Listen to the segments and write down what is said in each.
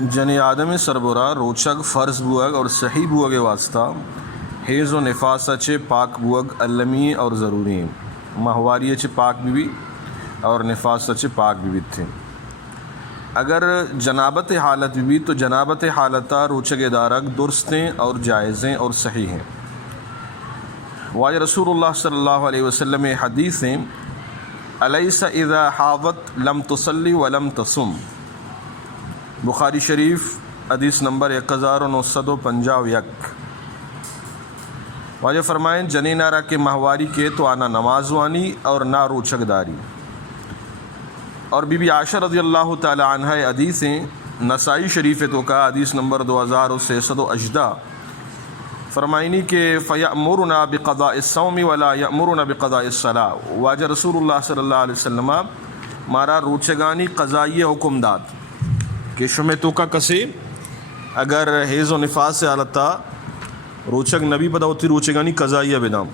جنی آدم سربراہ روچک فرض بوگ اور صحیح بوگ واسطہ حیض و نفاس اچے پاک بوگ علمی اور ضروری ہیں. ماہواری اچے پاک بھی اور نفاس اچے پاک بھی تھے. اگر جنابت حالت بھی تو جنابت حالتہ روچگ دارک درستیں اور جائزیں اور صحیح ہیں. واجہ رسول اللہ صلی اللہ علیہ وسلم حدیث ہیں الیس اذا حاضت لم تصلی ولم تصم. بخاری شریف حدیث نمبر 1951. واجہ فرمائیں جنی نارا کے ماہواری کے تو آنا نماز وانی اور نہ روچک داری. اور بی بی عائشہ رضی اللہ تعالی عنہ حدیث ہیں نسائی شریف تو کا حدیث نمبر 2618 فرمائنی کہ فیأمرنا بقضاء الصوم ولا یأمرنا بقضاء الصلاة. واجہ رسول اللہ صلی اللہ علیہ وسلم مارا روچگانی قضائی حکم داد کہ شمع تو کا کسے اگر حیض و نفاس سے حالتا روچگ نبی پدا ہوتی روچگانی قضائیہ بدام،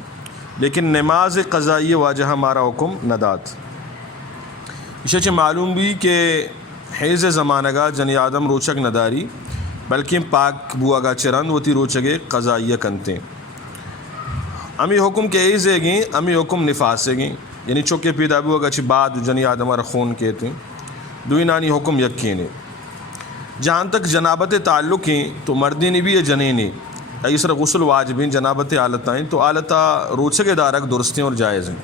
لیکن نماز قضائیہ واجہ ہمارا حکم نداد. اسے معلوم بھی کہ حیض زمانہ گا جنی آدم روچگ نداری بلکہ پاک بوگا چرند ہوتی روچگے قضائیہ کنتے. امی حکم کے حیض گیں امی حکم نفاس گیں، یعنی چوکے پیدا بوگا چھ بعد جنی آدم اور خون کہتے ہیں. دوئی نانی حکم یکینے. جہاں تک جنابت تعلق ہیں تو مردینی بھی ہے جنینی ایسر غسل واجبین جنابت عالتائیں تو عالتہ روچگ دارک درستیں اور جائز ہیں.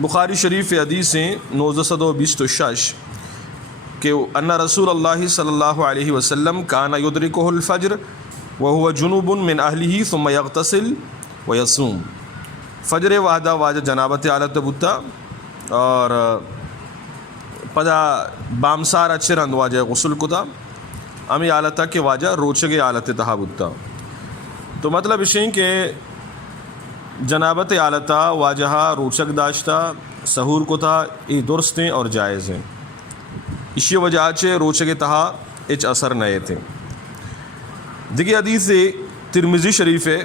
بخاری شریف حدیث ہیں 926 کہ ان رسول اللہ صلی اللہ علیہ وسلم کان یدرکہ الفجر وہو جنوب من اہلہ ثم یغتسل ویصوم. فجر وحدہ واجہ جنابت عالت بتا اور پدا بامسار چرند واجہ غسل کتا امی عالتہ کے واجہ روچگ عالت تہا بتا. تو مطلب اسیں کہ جنابت عالتہ واجہ روچگ داشتہ سحور کو تھا یہ درستیں اور جائز ہیں. اسی وجہ سے روچگ تہا اچ اثر نئے تھے. دیکھیے حدیث ترمذی شریف ہے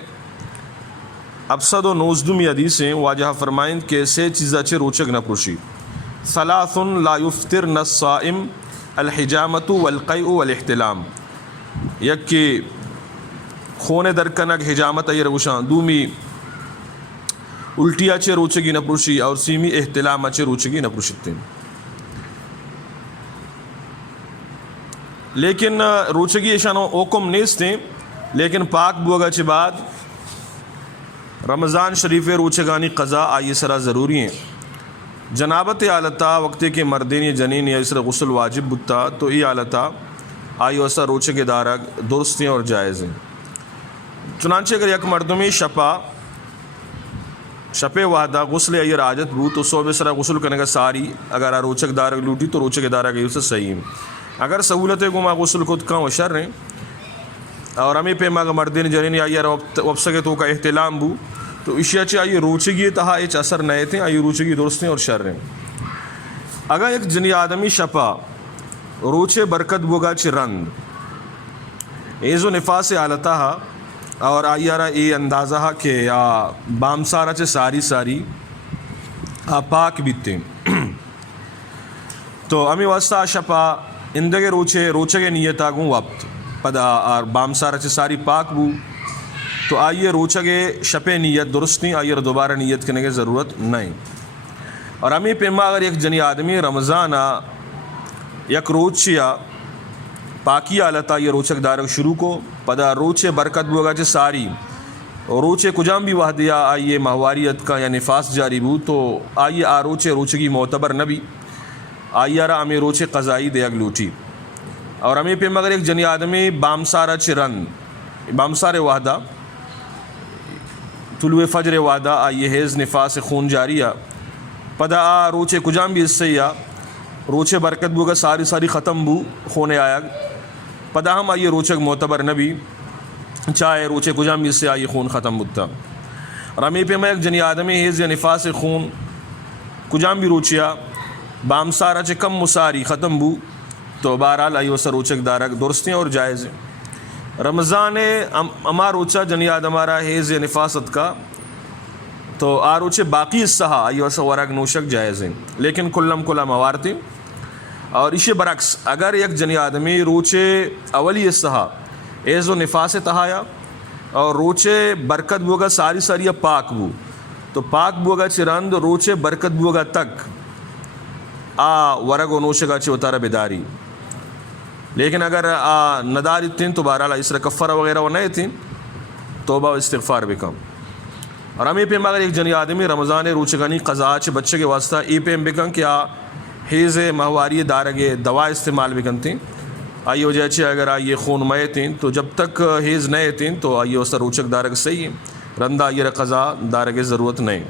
ابسد و نوزدمی حدیث ہیں واجہ فرمائیں کہ سے چیزا چے روچگ نہ پرشی. ثلاث لا یفطرن الصائم الحجامۃ والقیء والاحتلام. یک کہ خون درکنک حجامت ایر گوشان دومی الٹیا چے روچگی نہ پرشی اور سیمی احتلام چے روچگی نہ پرشتے. لیکن روچگی ایشانو اوکم نیستیں لیکن پاک بوگا چے بعد رمضان شریف روچگانی قضا آئی سرا ضروری ہیں. جنابت عالتہ وقتے کے مردین جنین یا اسر غسل واجب بتا تو ای عالتہ آئی وسا روچگ دارک درستیں اور جائز ہیں. چنانچہ اگر یک مردمی شپے وحدہ غسل ایر عاجت بو تو صوبہ سرا غسل کرنے کا ساری اگر روچگ دارک لوٹی تو روچگ دارک اسے صحیح. اگر سہولت گما غسل خود کا و شر ہیں اور ہمیں پہ ماں مردین جنین یا یار وپسگے تو کا احتلام بو تو اشیا چاہیے آئی روچگی تہا اچ اثر نئے تھے آئی روچگی درستیں اور شر ہیں. اگر ایک جنی آدمی شپا روچے برکت بوگا چھ رند ایز و نفاس عالتہ اور آئیارا ای اندازہ کہ بام سارا چے ساری پاک بیتے تو امی واسطہ شپا اندگے روچے نیت آگوں وقت پدا اور بام سارا چے ساری پاک بو تو آئیے روچگے شپے نیت درست نہیں آئیے دوبارہ نیت کرنے کی ضرورت نہیں. اور امی پیما اگر ایک جنی آدمی رمضان یک روچیا پاکی آلتا یہ روچک دارک شروع کو پدا روچے برکت بوگا چے ساری روچے کجام بھی وحدیا آئیے ماہواریت کا یا نفاس جاری بو تو آئیے روچے روچگی معتبر نبی آئیے را ہمیں روچے قضائی دیگ لوٹی. اور ہمیں پہ مگر ایک جنی آدمی بامسارا چرن بامسار وحدہ طلوع فجر وحدہ آئیے حیض نفاس خون جاریہ پدا روچے کجام بھی اس سے یا روچے برکت بوگا ساری ختم بو خونے آیا پدا ہم آئیے روچک معتبر نبی چاہے روچے کجام اس سے آئیے خون ختم بتا. اور ہمیں پہ میں ایک جنی آدمی حیض یا نفاس خون کجام بھی روچیا بامسارا چے کم مساری ختم بو تو بہرحال آئی وسا روچک دارک درستیں اور جائز ہیں. رمضان اما روچا جنی آدم آرا حیض یا نفاست کا تو آروچے باقی الصحا آئی وسا ورق نوشک جائز ہیں لیکن کلم موارتی اور اسی برعکس اگر یک جنی آدمی روچے اولی استہا ایز و نفاس تہایا اور روچے برکت بوگا ساری پاک بو تو پاک بوگا چرند روچے برکت بوگا تک ورگ و نوشگا چی اتارا بیداری. لیکن اگر نداری تین تو بہرحال اس طرح کفارہ وغیرہ وہ نہیں تھیں توبہ و استغفار بکم. اور ہم ای پیم اگر ایک جنی آدمی رمضان روچگانی قضا چ بچے کے واسطہ ای پیم بکن کیا حیض ماہواری دارگے دوا استعمال بکن تھیں آئی وجہ چھ اگر آئیے خون مئے تھیں تو جب تک حیض نہیں تھیں تو آئیے اس روچک دارگ صحیح رندہ یہ قضا دارگے ضرورت نہیں.